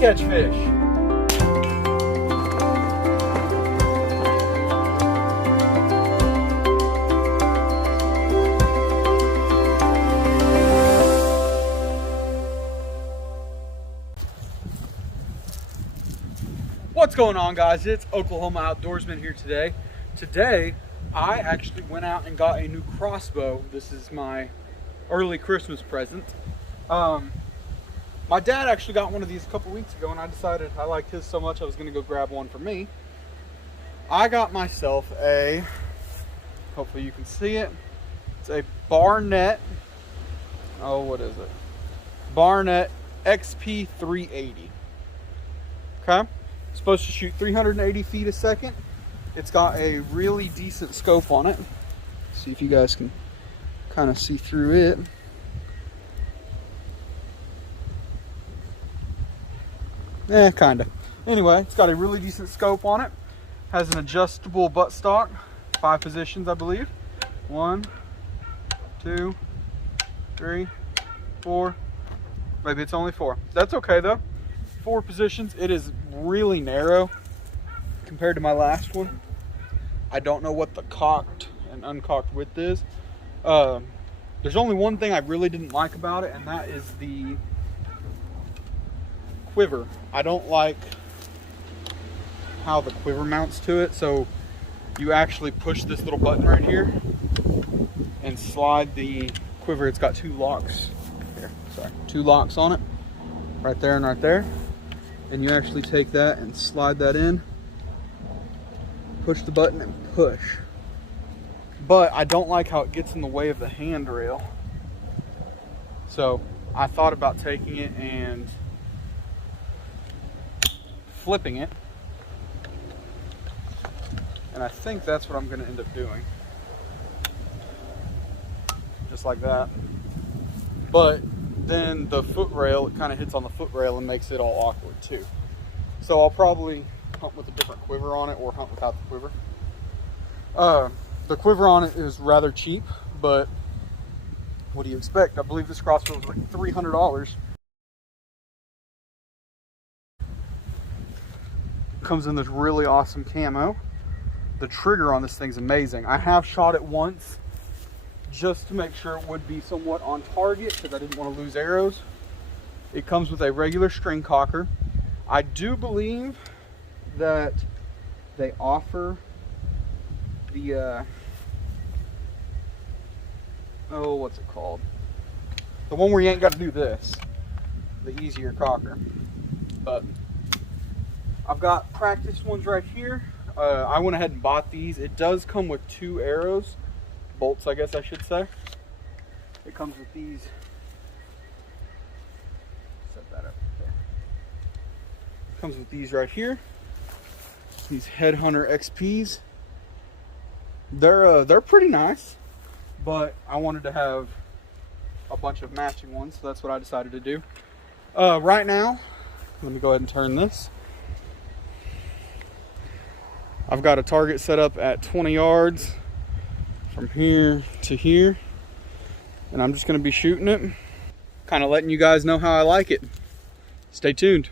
catch fish. What's going on, guys? It's Oklahoma Outdoorsman here today. Today, I actually went out and got a new crossbow. This is my early Christmas present. My dad actually got one of these a couple weeks ago, and I decided I liked his so much I was going to go grab one for me. I got myself a, hopefully you can see it, it's a Barnett, what is it? Barnett XP 380. Okay? It's supposed to shoot 380 feet a second. It's got a really decent scope on it. See if you guys can kind of see through it. Kind of. Anyway, it's got a really decent scope on it. Has an adjustable buttstock. 5 positions, I believe. 1, 2, 3, 4. Maybe it's only 4. That's okay though. 4 positions. It is really narrow compared to my last one. I don't know what the cocked and uncocked width is. There's only one thing I really didn't like about it, and that is the quiver. I don't like how the quiver mounts to it. So you actually push this little button right here and slide the quiver. It's got 2 locks here. Sorry, 2 locks on it, right there and right there. And you actually take that and slide that in, push the button and push. But I don't like how it gets in the way of the handrail. So I thought about taking it and flipping it. And I think that's what I'm going to end up doing. Just like that. But then the foot rail, it kind of hits on the foot rail and makes it all awkward too. So I'll probably hunt with a different quiver on it or hunt without the quiver. The quiver on it is rather cheap, but what do you expect? I believe this crossbow was like $300. Comes in this really awesome camo. The trigger on this thing's amazing. I have shot it once just to make sure it would be somewhat on target because I didn't want to lose arrows. It comes with a regular string cocker. I do believe that they offer the what's it called? The one where you ain't got to do this. The easier cocker. But I've got practice ones right here. I went ahead and bought these. It does come with 2 arrows. Bolts, I guess I should say. It comes with these. Set that up there. Comes with these right here. These Headhunter XPs. They're pretty nice, but I wanted to have a bunch of matching ones, so that's what I decided to do. Right now, let me go ahead and turn this. I've got a target set up at 20 yards from here to here, and I'm just going to be shooting it, kind of letting you guys know how I like it. Stay tuned.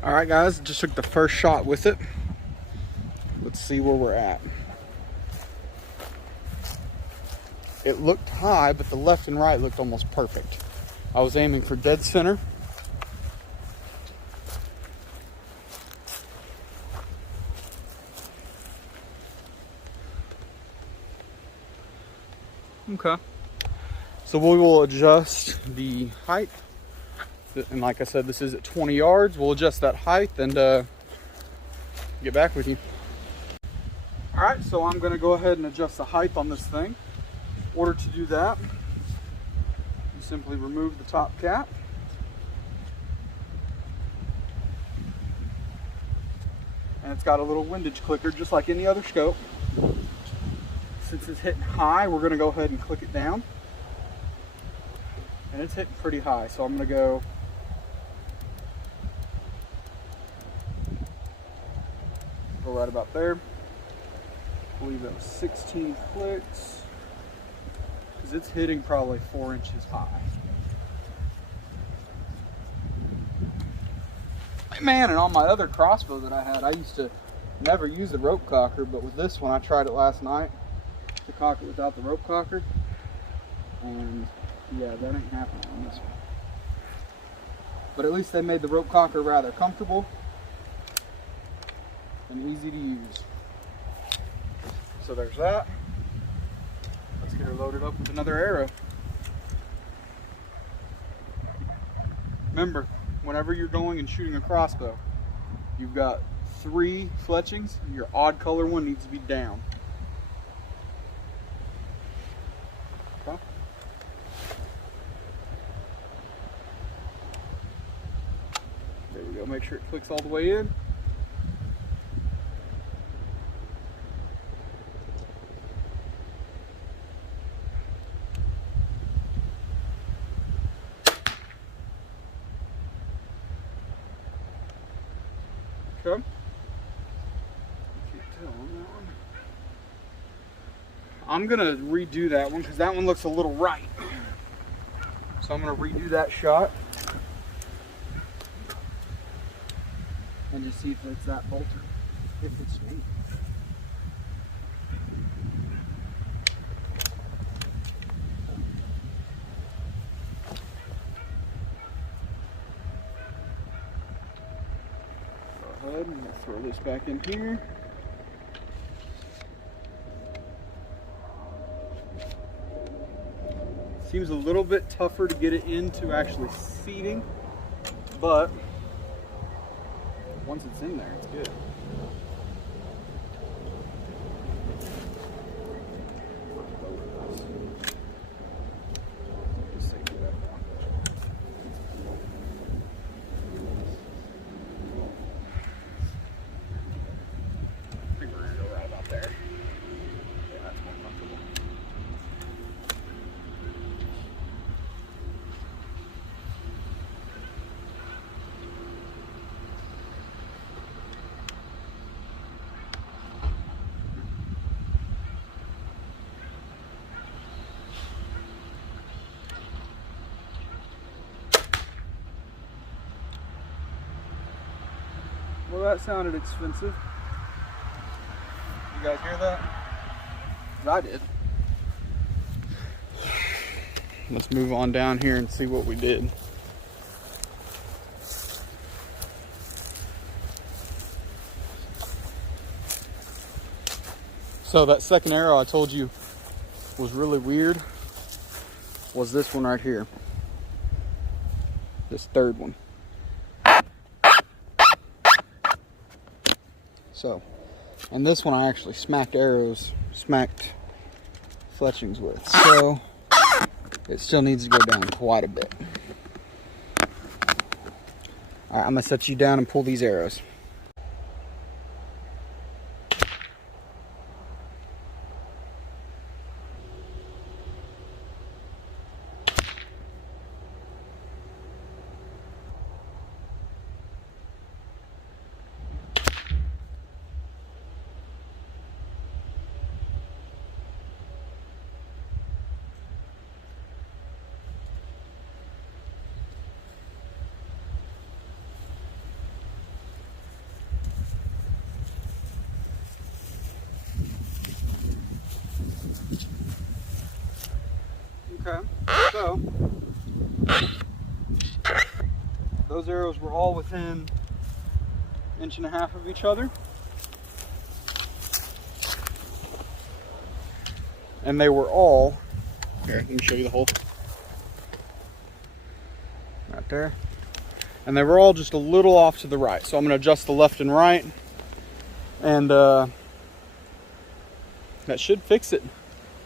All right, guys, just took the first shot with it. Let's see where we're at. It looked high, but the left and right looked almost perfect. I was aiming for dead center. Okay. So we will adjust the height. And like I said, this is at 20 yards. We'll adjust that height and get back with you. All right, so I'm gonna go ahead and adjust the height on this thing. In order to do that, you simply remove the top cap. And it's got a little windage clicker just like any other scope. Since it's hitting high, we're gonna go ahead and click it down. And it's hitting pretty high, so I'm gonna go right about there. I believe that was 16 clicks, because it's hitting probably 4 inches high. Man, and on my other crossbow that I had, I used to never use the rope cocker, but with this one, I tried it last night to cock it without the rope cocker, and yeah, that ain't happening on this one. But at least they made the rope cocker rather comfortable and easy to use. So there's that. Let's get her loaded up with another arrow. Remember, whenever you're going and shooting a crossbow, you've got 3 fletchings. Your odd color one needs to be down. Okay. There we go. Make sure it clicks all the way in. Okay. I'm gonna redo that one because that one looks a little right. So I'm gonna redo that shot and just see if it's that bolter. If it's me. Go ahead and throw this back in here. Seems a little bit tougher to get it into actually seating, but once it's in there, it's good. Just safety that down. I think we're gonna go right about there. Yeah, that's more comfortable. Well, that sounded expensive. You guys hear that? I did. Let's move on down here and see what we did. So that second arrow I told you was really weird was this one right here. This third one. So, and this one I actually smacked fletchings with. So, it still needs to go down quite a bit. Alright, I'm going to set you down and pull these arrows. Okay, so those arrows were all within 1.5 inches of each other, and they were all here. Let me show you the hole. right there. And they were all just a little off to the right. So I'm going to adjust the left and right. And that should fix it.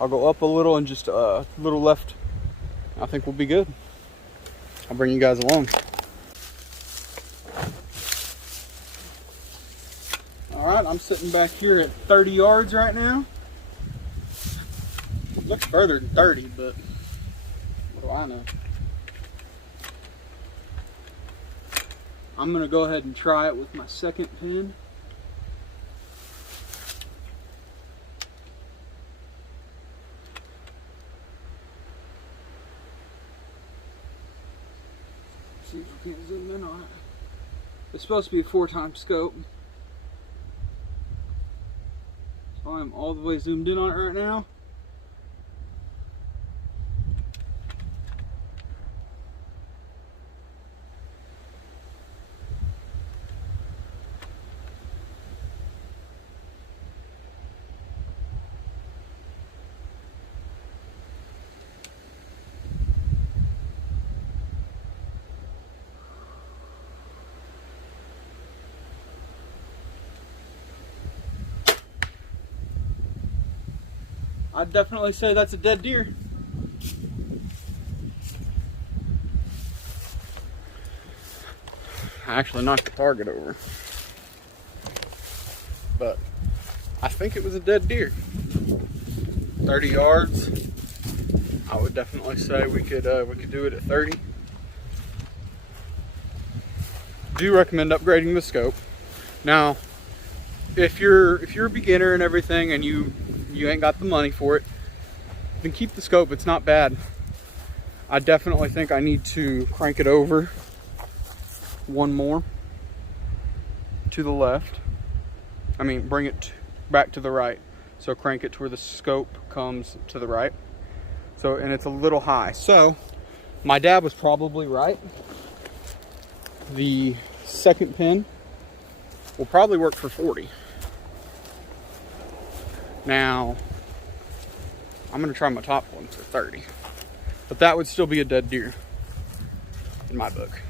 I'll go up a little and just a little left. I think we'll be good. I'll bring you guys along. All right, I'm sitting back here at 30 yards right now. It looks further than 30, but what do I know? I'm gonna go ahead and try it with my second pin. See if we can zoom in on it. It's supposed to be a 4x scope. So I'm all the way zoomed in on it right now. I'd definitely say that's a dead deer. I actually knocked the target over. But I think it was a dead deer. 30 yards. I would definitely say we could do it at 30. Do recommend upgrading the scope. Now, if you're a beginner and everything and you ain't got the money for it, then keep the scope. It's not bad. I definitely think I need to crank it over one more to the left. I mean, bring it back to the right. So crank it to where the scope comes to the right. So, and it's a little high. So my dad was probably right. The second pin will probably work for 40. Now, I'm going to try my top one for 30. But that would still be a dead deer in my book.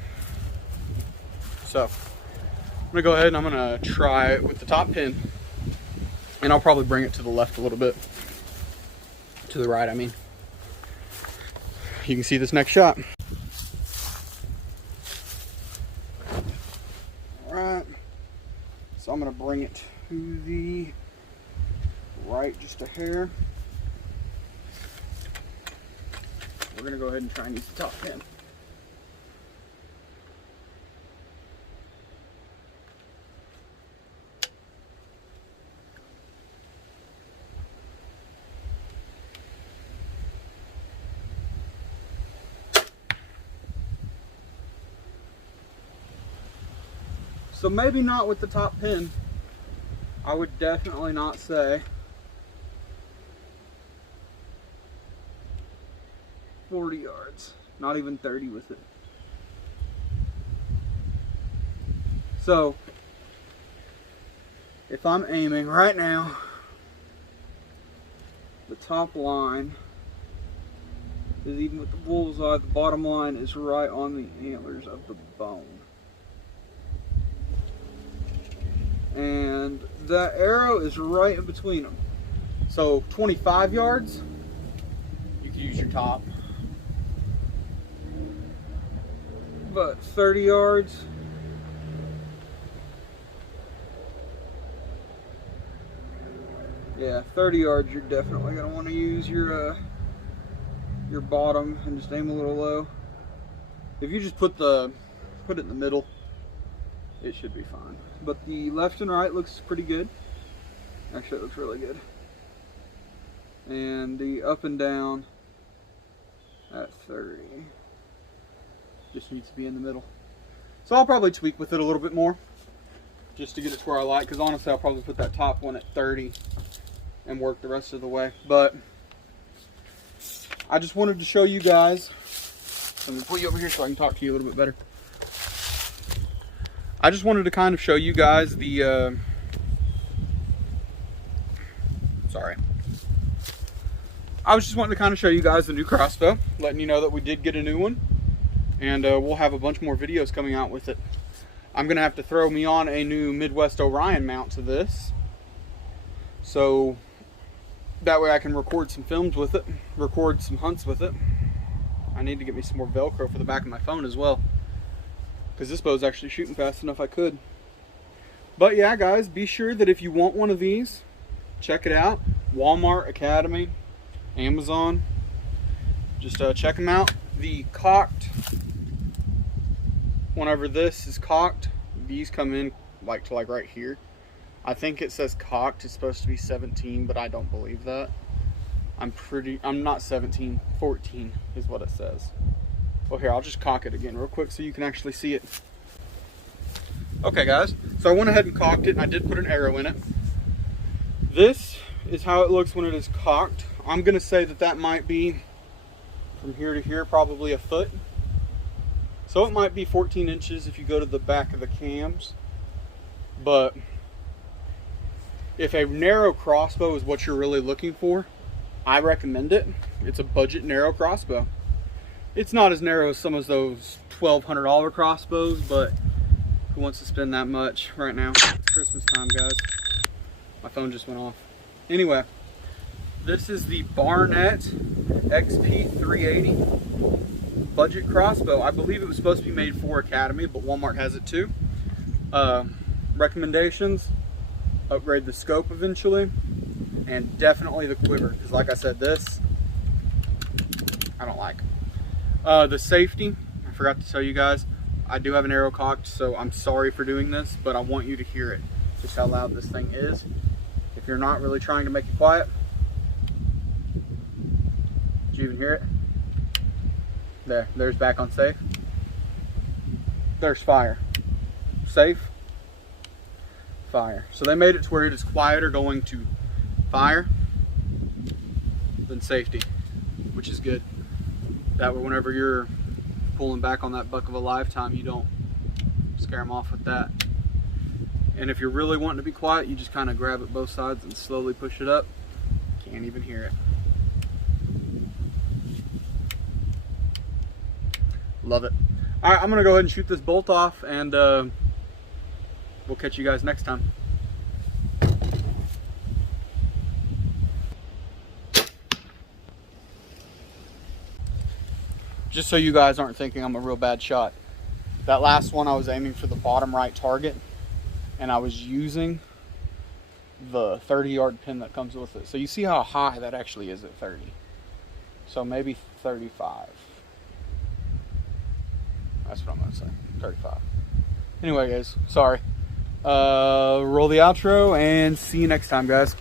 So, I'm going to go ahead and I'm going to try it with the top pin. And I'll probably bring it to the left a little bit. To the right, I mean. You can see this next shot. Alright. So I'm going to bring it to the right just a hair. We're going to go ahead and try and use the top pin. So maybe not with the top pin. I would definitely not say 40 yards, not even 30 with it. So if I'm aiming right now, the top line is even with the bullseye, the bottom line is right on the antlers of the bone. And that arrow is right in between them. So 25 yards, you can use your top. But 30 yards, yeah, 30 yards, you're definitely going to want to use your bottom and just aim a little low. If you just put it in the middle, it should be fine. But the left and right looks pretty good. Actually, it looks really good. And the up and down at 30 just needs to be in the middle. So I'll probably tweak with it a little bit more just to get it to where I like, because honestly I'll probably put that top one at 30 and work the rest of the way. But I just wanted to show you guys. I'm going to put you over here so I can talk to you a little bit better. I just wanted to kind of show you guys the I was just wanting to kind of show you guys the new crossbow, letting you know that we did get a new one. and we'll have a bunch more videos coming out with it. I'm gonna have to throw me on a new Midwest Orion mount to this, so that way I can record some films with it, record some hunts with it. I need to get me some more Velcro for the back of my phone as well, because this bow's actually shooting fast enough I could. But yeah, guys, be sure that if you want one of these, check it out. Walmart, Academy, Amazon. Just check them out. The cocked, whenever this is cocked, these come in like to like right here. I think it says cocked, it's supposed to be 17, but I don't believe that. I'm not 17, 14 is what it says. Well, here, I'll just cock it again real quick so you can actually see it. Okay, guys, so I went ahead and cocked it, and I did put an arrow in it. This is how it looks when it is cocked. I'm gonna say that that might be from here to here, probably a foot. So it might be 14 inches if you go to the back of the cams. But if a narrow crossbow is what you're really looking for, I recommend it. It's a budget narrow crossbow. It's not as narrow as some of those $1,200 crossbows, but who wants to spend that much right now? It's Christmas time, guys. My phone just went off. Anyway, this is the Barnett XP380 budget crossbow. I believe it was supposed to be made for Academy, but Walmart has it too. Recommendations: upgrade the scope eventually, and definitely the quiver, because like I said, this I don't like. The safety, I forgot to tell you guys, I do have an arrow cocked, so I'm sorry for doing this, but I want you to hear it, just how loud this thing is. If you're not really trying to make it quiet, did you even hear it? There's back on safe. There's fire. Safe, fire. So they made it to where it is quieter going to fire than safety, which is good. That way whenever you're pulling back on that buck of a lifetime, you don't scare them off with that. And if you're really wanting to be quiet, you just kind of grab it both sides and slowly push it up. Can't even hear it. Love it. All right, I'm gonna go ahead and shoot this bolt off, and we'll catch you guys next time. Just so you guys aren't thinking I'm a real bad shot, that last one I was aiming for the bottom right target, and I was using the 30-yard pin that comes with it. So you see how high that actually is at 30. So maybe 35. That's what I'm gonna say, 35. Anyway, guys, sorry. Roll the outro and see you next time, guys.